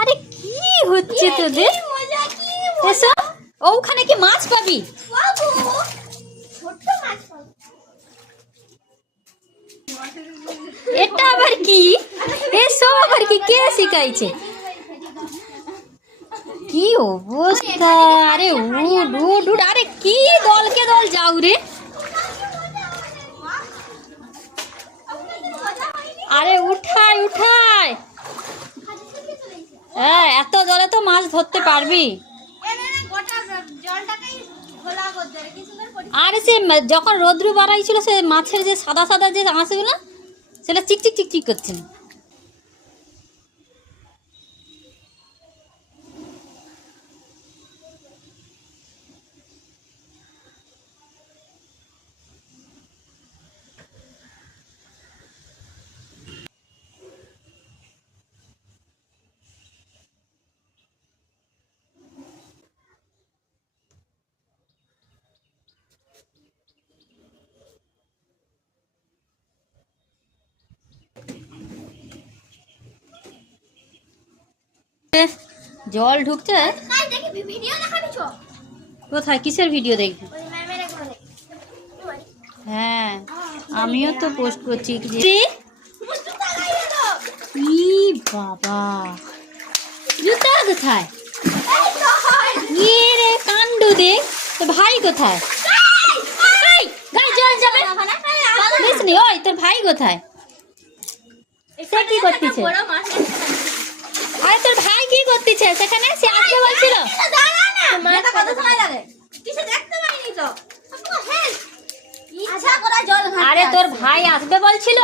আরে কি হচ্ছে তোদের? এসো, ওখানে কি মাছ পাবি? এটা আবার কি? এসো, আবার কি কে শিখাইছে? কি অবস্থা! আরে উড উড উড! আরে কি দলকে দল যাও রে! আরে উঠাই উঠাই! হ্যাঁ, এত জলে তো মাছ ধরতে পারবি? আরে সে যখন রোদ্রু বাড়াইছিল, সে মাছের যে সাদা সাদা যে আঁশগুলো, সেটা চিকচিক চিকচিক করছে। জল ঢুকছে। কোথায়? কিসের ভিডিও দেখবি? হ্যাঁ, আমিও তো পোস্ট করছি। বাবা, জুতা কোথায়? রে কাণ্ড দেখ। তো ভাই কোথায়? জল যাবে। ওই তোর ভাই কোথায়? সে কি করতেছে? আরে তোর ভাই কি করতেছে সেখানে? সে আসবে বলছিল। আরে তোর ভাই আসবে বলছিল।